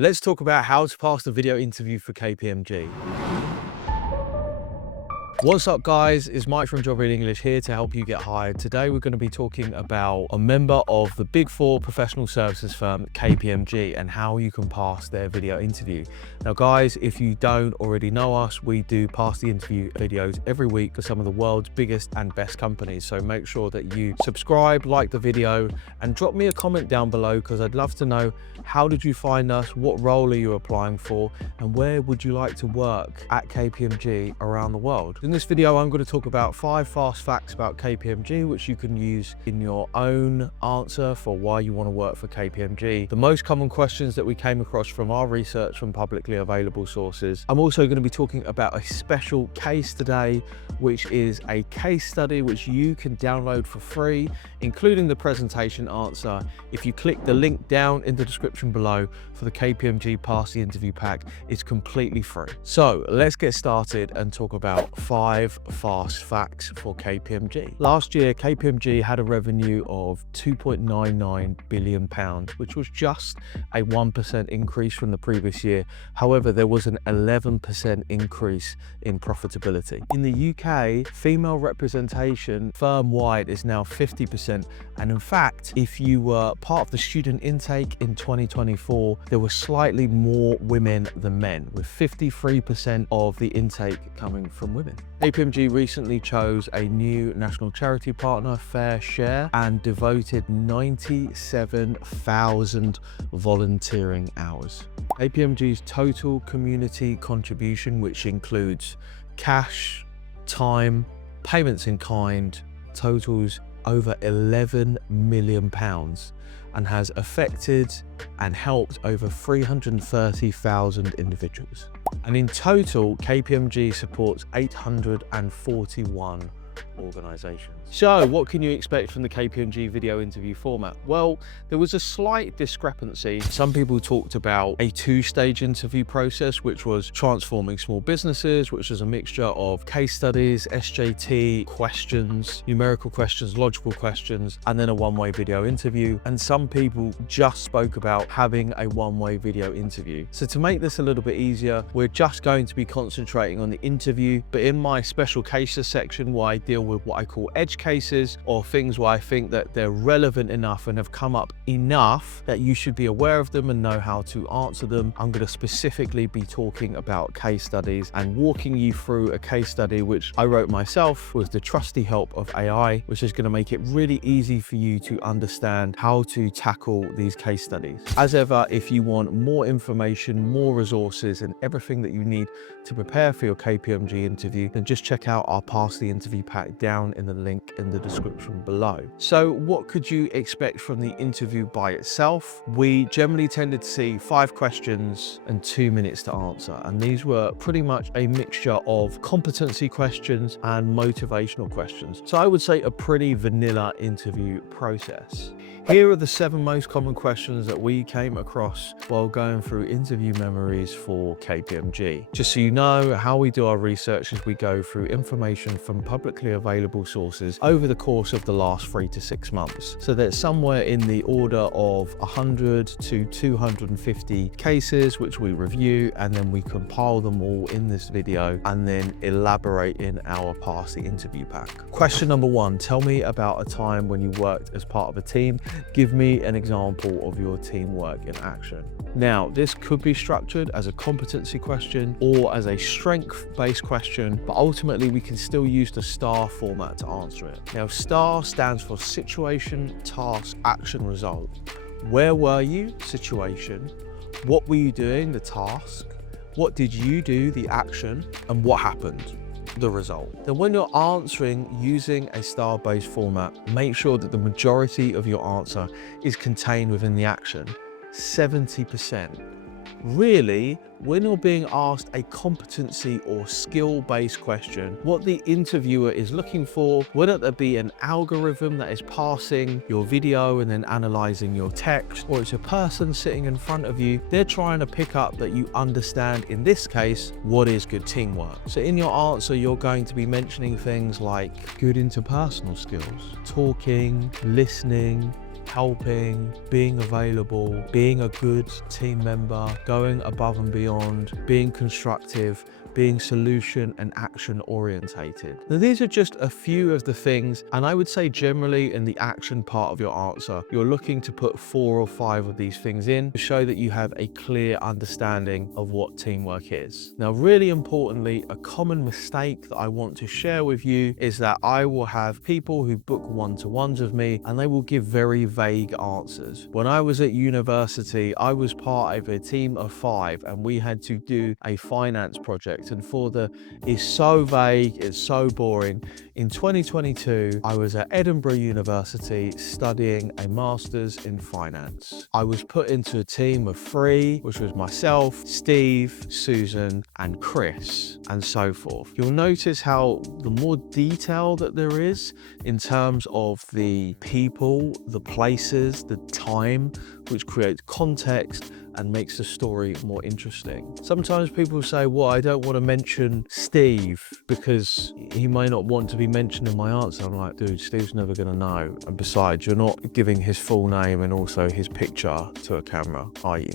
Let's talk about how to pass the video interview for KPMG. What's up guys, it's Mike from Job Real English here to help you get hired. Today we're going to be talking about a member of the Big Four professional services firm KPMG and how you can pass their video interview. Now guys, if you don't already know us, we do pass the interview videos every week for some of the world's biggest and best companies. So make sure that you subscribe, like the video and drop me a comment down below because I'd love to know, how did you find us, what role are you applying for, and where would you like to work at KPMG around the world. In this video, I'm going to talk about 5 fast facts about KPMG, which you can use in your own answer for why you want to work for KPMG. The most common questions that we came across from our research from publicly available sources. I'm also going to be talking about a special case today, which is a case study which you can download for free, including the presentation answer, if you click the link down in the description below for the KPMG Pass the Interview Pack. It's completely free. So let's get started and talk about 5 fast facts for KPMG. Last year, KPMG had a revenue of £2.99 billion, which was just a 1% increase from the previous year. However, there was an 11% increase in profitability. In the UK, female representation firm-wide is now 50%. And in fact, if you were part of the student intake in 2024, there were slightly more women than men, with 53% of the intake coming from women. KPMG recently chose a new national charity partner, Fair Share, and devoted 97,000 volunteering hours. KPMG's total community contribution, which includes cash, time, payments in kind, totals over £11 million and has affected and helped over 330,000 individuals. And in total, KPMG supports 841 organizations. So what can you expect from the KPMG video interview format? Well, there was a slight discrepancy. Some people talked about a 2-stage interview process, which was transforming small businesses, which was a mixture of case studies, SJT, questions, numerical questions, logical questions, and then a one-way video interview. And some people just spoke about having a one-way video interview. So to make this a little bit easier, we're just going to be concentrating on the interview, but in my special cases section where I deal with what I call edge cases, or things where I think that they're relevant enough and have come up enough that you should be aware of them and know how to answer them, I'm going to specifically be talking about case studies and walking you through a case study which I wrote myself with the trusty help of AI, which is going to make it really easy for you to understand how to tackle these case studies. As ever, if you want more information, more resources, and everything that you need to prepare for your KPMG interview, then just check out our Pass the Interview Pack down in the link in the description below. So what could you expect from the interview by itself? We generally tended to see 5 questions and 2 minutes to answer, and these were pretty much a mixture of competency questions and motivational questions. So I would say a pretty vanilla interview process. Here are the 7 most common questions that we came across while going through interview memories for KPMG. Just so you know, how we do our research is we go through information from publicly available sources over the course of the last 3 to 6 months. So there's somewhere in the order of 100 to 250 cases which we review, and then we compile them all in this video and then elaborate in our Pass the Interview Pack. Question number 1, tell me about a time when you worked as part of a team. Give me an example of your teamwork in action. Now, this could be structured as a competency question or as a strength-based question, but ultimately we can still use the STAR format to answer it. Now, STAR stands for situation, task, action, result. Where were you? Situation. What were you doing? The task. What did you do? The action. And what happened? The result. Then when you're answering using a STAR-based format, make sure that the majority of your answer is contained within the action. 70%. Really, when you're being asked a competency or skill-based question, what the interviewer is looking for, whether there be an algorithm that is parsing your video and then analyzing your text, or it's a person sitting in front of you, they're trying to pick up that you understand, in this case, what is good teamwork. So in your answer, you're going to be mentioning things like good interpersonal skills, talking, listening, helping, being available, being a good team member, going above and beyond, being constructive, being solution and action orientated. Now, these are just a few of the things, and I would say generally in the action part of your answer, you're looking to put 4 or 5 of these things in to show that you have a clear understanding of what teamwork is. Now, really importantly, a common mistake that I want to share with you is that I will have people who book one-to-ones with me and they will give very vague answers. When I was at university, I was part of a team of 5 and we had to do a finance project, and it's so vague, it's so boring. In 2022, I was at Edinburgh University studying a master's in finance. I was put into a team of 3, which was myself, Steve, Susan, and Chris, and so forth. You'll notice how the more detail that there is in terms of the people, the places, the time, which creates context and makes the story more interesting. Sometimes people say, well, I don't want to mention Steve because he may not want to be mentioned in my answer. I'm like, dude, Steve's never going to know. And besides, you're not giving his full name and also his picture to a camera, are you?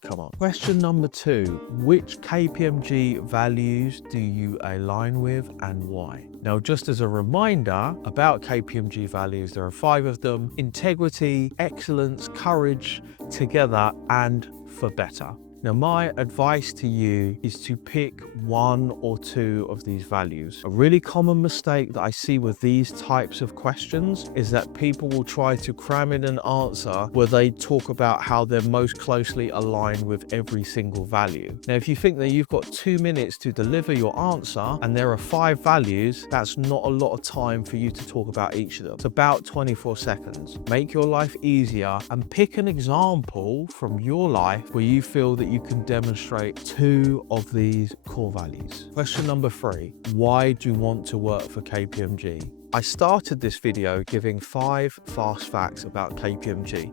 Come on. Question number 2, which KPMG values do you align with and why? Now, just as a reminder about KPMG values, there are 5 of them: integrity, excellence, courage, together, and for better. Now, my advice to you is to pick 1 or 2 of these values. A really common mistake that I see with these types of questions is that people will try to cram in an answer where they talk about how they're most closely aligned with every single value. Now, if you think that you've got 2 minutes to deliver your answer and there are 5 values, that's not a lot of time for you to talk about each of them. It's about 24 seconds. Make your life easier and pick an example from your life where you feel that you can demonstrate 2 of these core values. Question number 3, why do you want to work for KPMG? I started this video giving 5 fast facts about KPMG.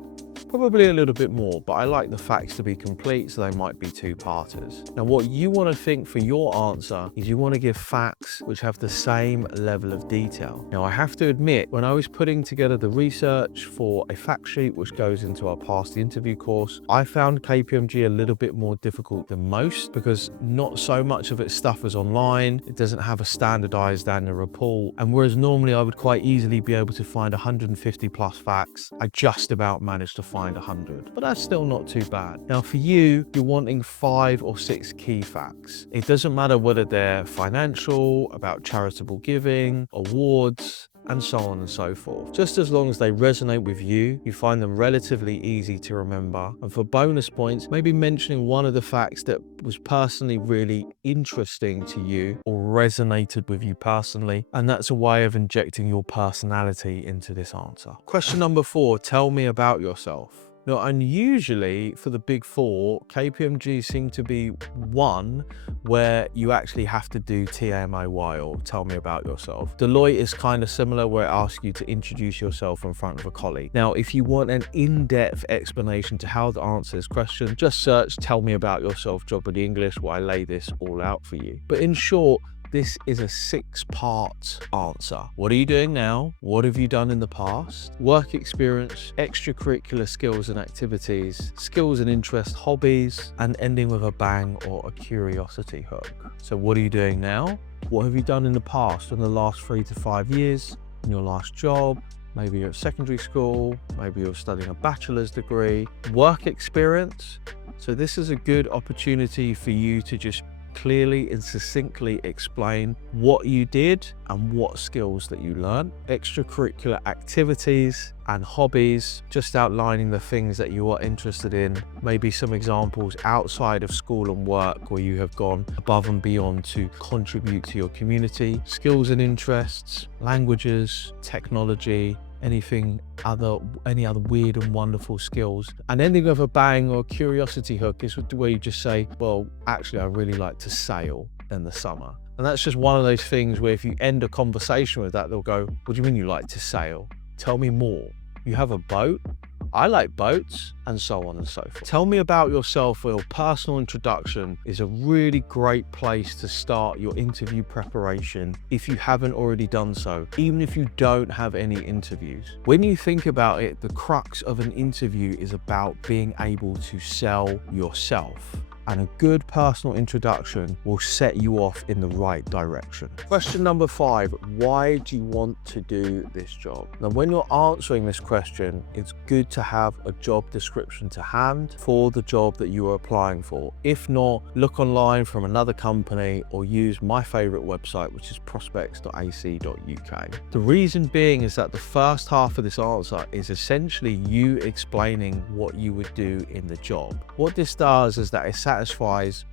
Probably a little bit more, but I like the facts to be complete, so they might be 2-parters. Now, what you want to think for your answer is you want to give facts which have the same level of detail. Now, I have to admit, when I was putting together the research for a fact sheet which goes into our past interview course, I found KPMG a little bit more difficult than most because not so much of its stuff is online. It doesn't have a standardized annual report, and whereas normally I would quite easily be able to find 150 plus facts, I just about managed to find 100, but that's still not too bad. Now, for you, you're wanting 5 or 6 key facts. It doesn't matter whether they're financial, about charitable giving, awards, and so on and so forth. Just as long as they resonate with you, you find them relatively easy to remember. And for bonus points, maybe mentioning one of the facts that was personally really interesting to you or resonated with you personally, and that's a way of injecting your personality into this answer. Question number 4, tell me about yourself. Now, unusually for the big 4, KPMG seem to be one where you actually have to do TMAY, or tell me about yourself. Deloitte is kind of similar, where it asks you to introduce yourself in front of a colleague. Now, if you want an in-depth explanation to how to answer this question, just search tell me about yourself job with English, where I lay this all out for you. But in short, this is a 6-part answer. What are you doing now? What have you done in the past? Work experience, extracurricular skills and activities, skills and interests, hobbies, and ending with a bang or a curiosity hook. So what are you doing now? What have you done in the past, in the last 3 to 5 years, in your last job? Maybe you're at secondary school, maybe you're studying a bachelor's degree. Work experience. So this is a good opportunity for you to just clearly and succinctly explain what you did and what skills that you learned. Extracurricular activities and hobbies, just outlining the things that you are interested in. Maybe some examples outside of school and work where you have gone above and beyond to contribute to your community. Skills and interests, languages, technology, any other weird and wonderful skills. And ending with a bang or a curiosity hook is where you just say, well, actually, I really like to sail in the summer. And that's just one of those things where if you end a conversation with that, they'll go, what do you mean you like to sail? Tell me more. You have a boat? I like boats, and so on and so forth. Tell me about yourself. Your personal introduction is a really great place to start your interview preparation if you haven't already done so, even if you don't have any interviews. When you think about it, the crux of an interview is about being able to sell yourself. And a good personal introduction will set you off in the right direction. Question number 5, why do you want to do this job? Now, when you're answering this question, it's good to have a job description to hand for the job that you are applying for. If not, look online from another company or use my favorite website, which is prospects.ac.uk. The reason being is that the first half of this answer is essentially you explaining what you would do in the job. What this does is that it satisfies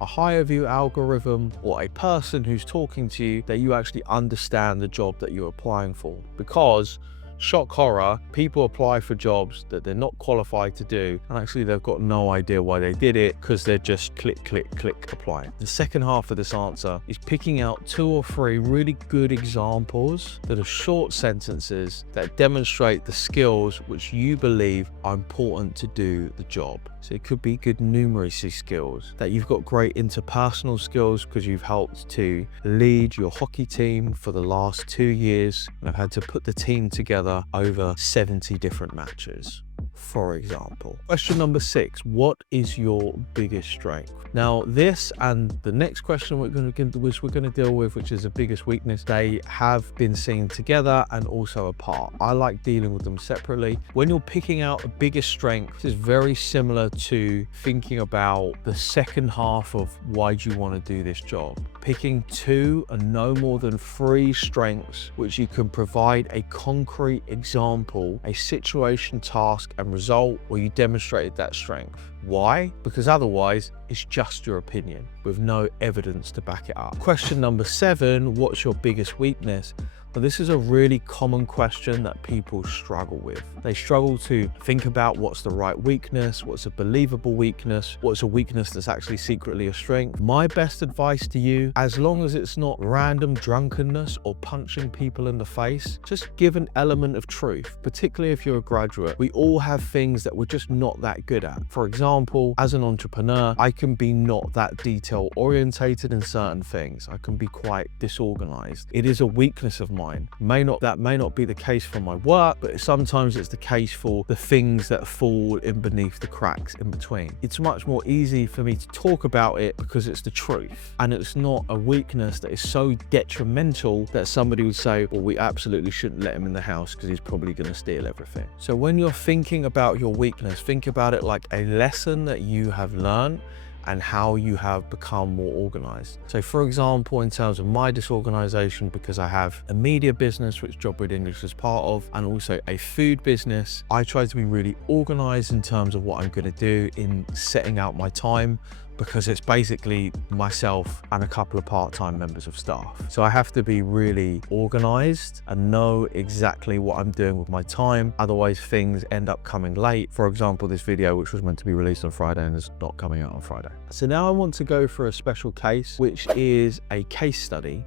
a higher view algorithm or a person who's talking to you that you actually understand the job that you're applying for. Because shock horror, people apply for jobs that they're not qualified to do, and actually they've got no idea why they did it because they're just click, click, click, apply. The second half of this answer is picking out 2 or 3 really good examples that are short sentences that demonstrate the skills which you believe are important to do the job. So it could be good numeracy skills, that you've got great interpersonal skills because you've helped to lead your hockey team for the last 2 years and have had to put the team together over 70 different matches, for example. Question number 6, what is your biggest strength? Now, this and the next question we're going to deal with, which is the biggest weakness, they have been seen together and also apart. I like dealing with them separately. When you're picking out a biggest strength, this is very similar to thinking about the second half of why do you want to do this job. Picking 2 and no more than 3 strengths which you can provide a concrete example, a situation, task and result where you demonstrated that strength. Why? Because otherwise it's just your opinion with no evidence to back it up. Question number 7, what's your biggest weakness? Now, this is a really common question that people struggle with. They struggle to think about what's the right weakness, what's a believable weakness, what's a weakness that's actually secretly a strength. My best advice to you, as long as it's not random drunkenness or punching people in the face, just give an element of truth, particularly if you're a graduate. We all have things that we're just not that good at. For example, as an entrepreneur, I can be not that detail orientated in certain things. I can be quite disorganized. It is a weakness of mine. That may not be the case for my work, but sometimes it's the case for the things that fall in beneath the cracks in between. It's much more easy for me to talk about it because it's the truth, and it's not a weakness that is so detrimental that somebody would say, well, we absolutely shouldn't let him in the house because he's probably going to steal everything. So when you're thinking about your weakness, think about it like a lesson that you have learned and how you have become more organized. So for example, in terms of my disorganization, because I have a media business, which Job Read English is part of, and also a food business, I try to be really organized in terms of what I'm gonna do in setting out my time, because it's basically myself and a couple of part-time members of staff. So I have to be really organized and know exactly what I'm doing with my time. Otherwise things end up coming late. For example, this video, which was meant to be released on Friday and is not coming out on Friday. So now I want to go for a special case, which is a case study.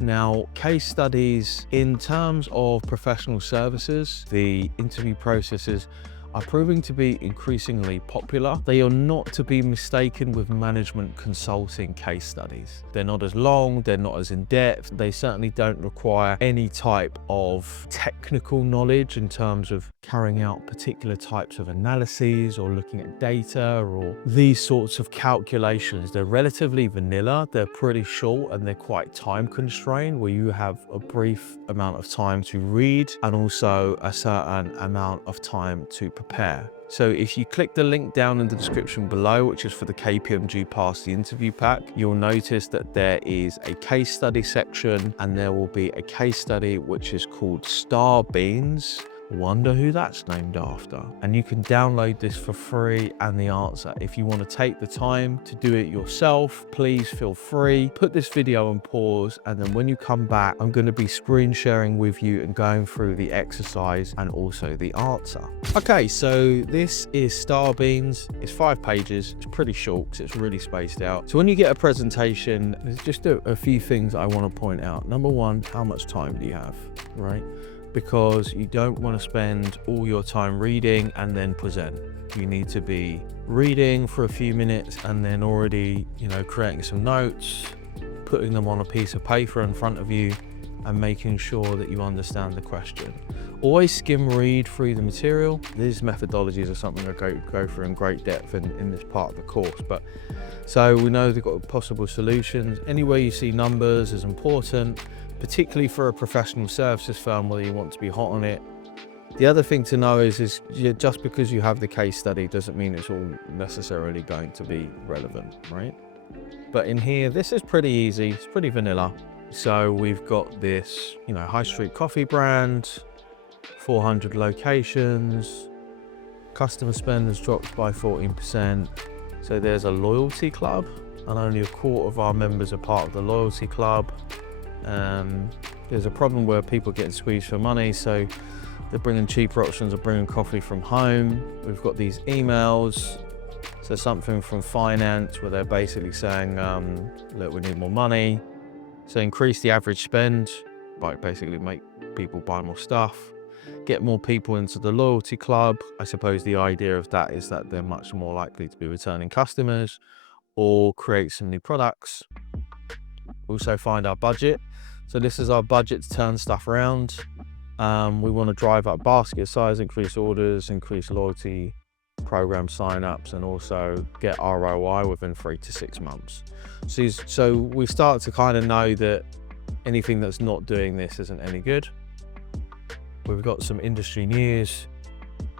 Now, case studies in terms of professional services, the interview processes are proving to be increasingly popular. They are not to be mistaken with management consulting case studies. They're not as long, they're not as in-depth, they certainly don't require any type of technical knowledge in terms of carrying out particular types of analyses or looking at data or these sorts of calculations. They're relatively vanilla, they're pretty short, and they're quite time constrained, where you have a brief amount of time to read and also a certain amount of time to prepare. So if you click the link down in the description below, which is for the KPMG Pass the Interview Pack, you'll notice that there is a case study section, and there will be a case study which is called Star Beans. Wonder who that's named after. And you can download this for free and the answer. If you want to take the time to do it yourself, please feel free. Put this video on pause, and then when you come back, I'm going to be screen sharing with you and going through the exercise and also the answer. Okay, so this is Star Beans. It's 5 pages. It's pretty short because it's really spaced out. So when you get a presentation, there's just a few things I want to point out. Number one, how much time do you have, right? because you don't want to spend all your time reading and then present. You need to be reading for a few minutes and then already, creating some notes, putting them on a piece of paper in front of you, and making sure that you understand the question. Always skim read through the material. These methodologies are something I go through in great depth in this part of the course. But so we know they've got possible solutions. Anywhere you see numbers is important, particularly for a professional services firm where you want to be hot on it. The other thing to know is just because you have the case study doesn't mean it's all necessarily going to be relevant, right? But in here, this is pretty easy. It's pretty vanilla. So we've got this, high street coffee brand, 400 locations, customer spend has dropped by 14%. So there's a loyalty club, and only a quarter of our members are part of the loyalty club. There's a problem where people get squeezed for money, so they're bringing cheaper options or bringing coffee from home. We've got these emails. So something from finance where they're basically saying, look, we need more money. So increase the average spend, like basically make people buy more stuff, get more people into the loyalty club. I suppose the idea of that is that they're much more likely to be returning customers, or create some new products. Also find our budget. So this is our budget to turn stuff around. We want to drive up basket size, increase orders, increase loyalty program signups, and also get ROI within 3 to 6 months. So we start to kind of know that anything that's not doing this isn't any good. We've got some industry news.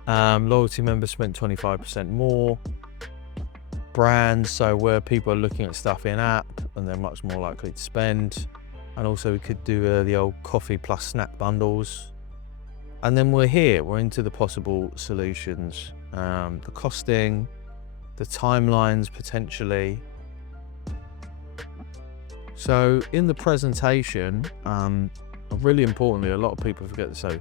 Loyalty members spent 25% more. Brands, so where people are looking at stuff in app and they're much more likely to spend. And also we could do the old coffee plus snack bundles. And then we're into the possible solutions. The costing, the timelines potentially. So in the presentation, really importantly, a lot of people forget to say,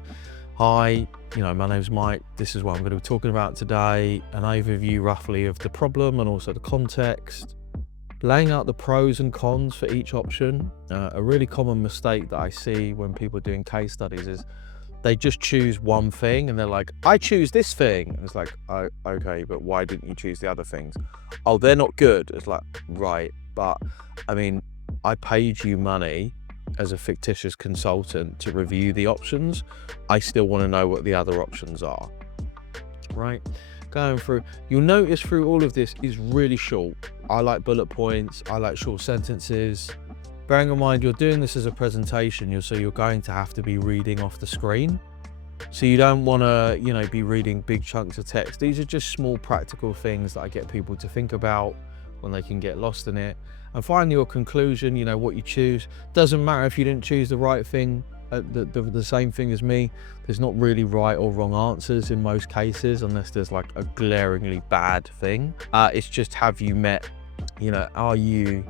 hi, my name's Mike, this is what I'm going to be talking about today, an overview roughly of the problem and also the context, laying out the pros and cons for each option. A really common mistake that I see when people are doing case studies is they just choose one thing and they're like, I choose this thing. And it's like, oh, okay, but why didn't you choose the other things? Oh, they're not good. It's like, right, but I mean, I paid you money as a fictitious consultant to review the options. I still want to know what the other options are, right? Going through, you'll notice through all of this is really short. I like bullet points. I like short sentences. Bearing in mind, you're doing this as a presentation, so you're going to have to be reading off the screen. So you don't want to, be reading big chunks of text. These are just small practical things that I get people to think about when they can get lost in it. And find your conclusion, what you choose. Doesn't matter if you didn't choose the right thing, the same thing as me. There's not really right or wrong answers in most cases, unless there's like a glaringly bad thing. It's just, have you met, are you,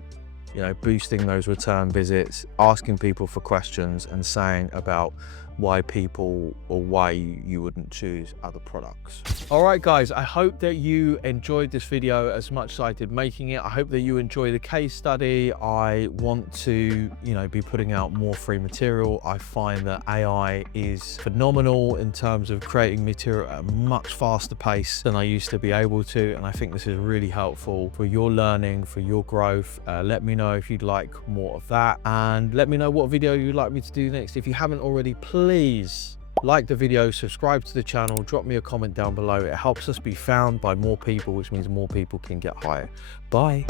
boosting those return visits, asking people for questions and saying about why people or why you wouldn't choose other products. All right, guys, I hope that you enjoyed this video as much as I did making it. I hope that you enjoy the case study. I want to, be putting out more free material. I find that AI is phenomenal in terms of creating material at a much faster pace than I used to be able to. And I think this is really helpful for your learning, for your growth. Let me know if you'd like more of that, and let me know what video you'd like me to do next. If you haven't already, please like the video, subscribe to the channel, drop me a comment down below. It helps us be found by more people, which means more people can get hired. Bye.